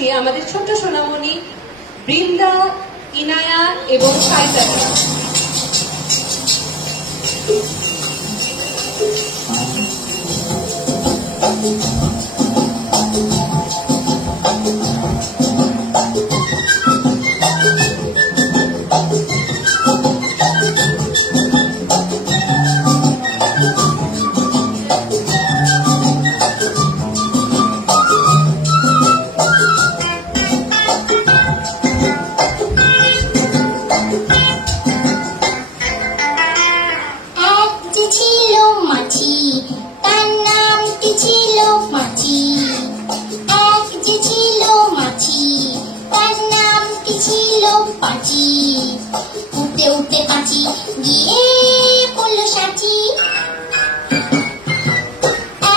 জানাচ্ছি আমাদের ছোট্ট সোনামণি বৃন্দা, ইনায়া এবং সাইতাকে। উঠতে উঠতে পাঁচি গিয়ে পড়লো সাঁচি।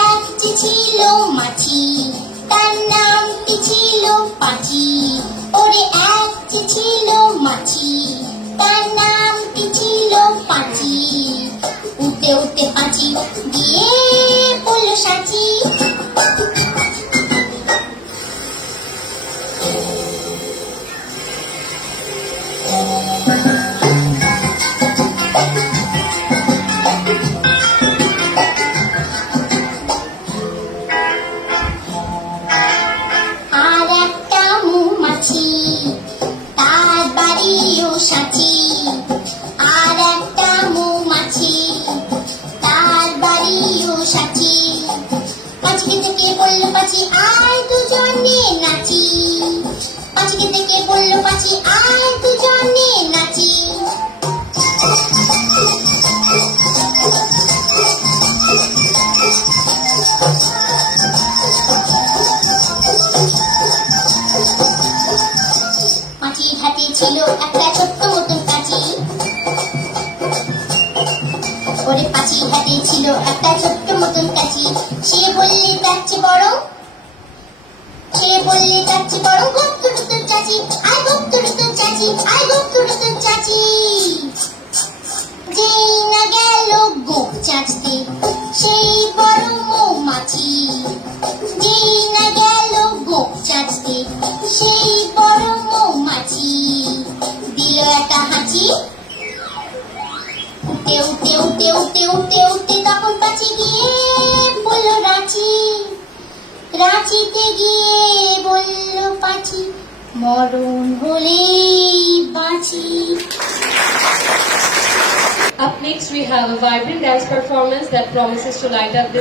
এক যে ছিল মাছি তার নামটি ছিল পাঁচি। ওরে এক যে ছিল মাছি তার নামটি ছিল পাঁচি। উঠতে উঠতে পাঁচি গিয়ে পড়লো সাঁচি। আর একটা মৌমাছি তার বাড়িও সাঁচি। আর একটা মৌমাছি তার বাড়িও সাঁচি। পাঁচিকে থেকে বললো পাঁচি আয় দুজনে নাচি। পাঁচিকে থেকে বললো পাঁচি আয় দুজনে নাচি। পাঁচির হাতে ছিল একটা ছোট্ট মতন কাঁচি। ওরে পাঁচির হাতে ছিল একটা ছোট্ট মতন কাঁচি। সে বললে তার চেয়ে বড়, সে বললে তার চেয়ে বড় গোপ্তর তোর চাচি। আয় গোপ্তর তোর চাচি, আয় গোপ্তর তোর চাচি। যেই না গেল গোপ চাচতে সেই বড় মৌমাছি। যেই না গেল গোপ চাচতে সেই বড় মৌমাছি। দিল একটা হাঁচি। উঠে উঠে উঠে উঠে উঠে উঠে তখন পাঁচি গিয়ে বলল রাঁচি। রাঁচিতে গিয়ে বলল পাঁচি মরণ হলেই বাঁচি। Up next we have a vibrant dance performance that promises to light up this